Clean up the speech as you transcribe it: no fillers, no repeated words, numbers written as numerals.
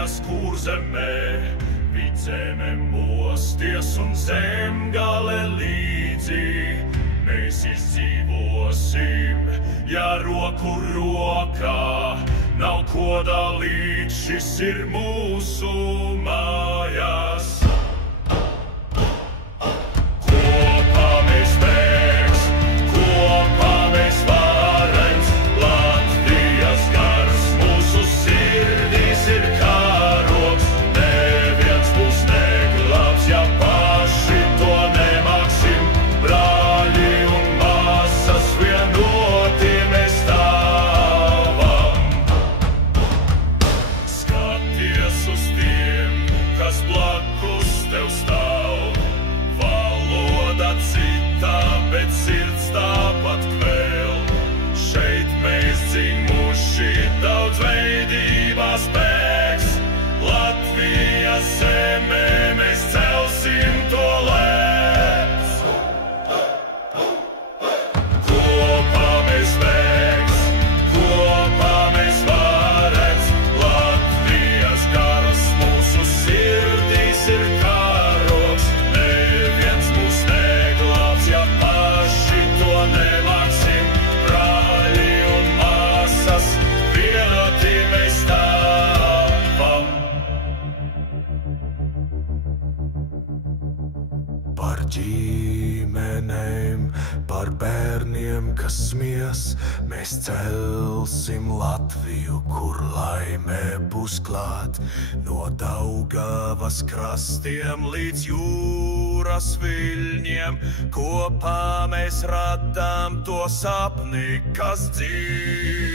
Latvijas kurzemē, vidzeme mosties un zemgale līdzi. Mēs izdzīvosim, ja roku rokā nav ko dalīt, šis ir mūsu mājās. Kopā mēs spēks, kopā mēs varenc, Latvijas gars mūsu sirdīs ir karogs. Neviens mūs neglābs, ja paši to nemāksim. Brāļi un māsas vienoti mēs stāvam. Skaties uz tiem, kas blakus tev stāv. Valoda cita, bet sirds tāpat kvēl. Šeit mēs dzimuši daudzveidībā spēks. Latvijas zemē mēs celsim to lēps. Kopā mēs spēks, kopā mēs varenc, Latvijas gars mūsu sirdīs ir karogs. Neviens mūs neglābs, ja paši to nemāksim. Brāļi un māsas, vienoti mēs stāvam. Par ģimenēm, par bērniem, kas smies, mēs celsim Latviju, kur laime būs klāt. No Daugavas krastiem līdz jūras viļņiem, kopā mēs radām to sapni, kas dzīv.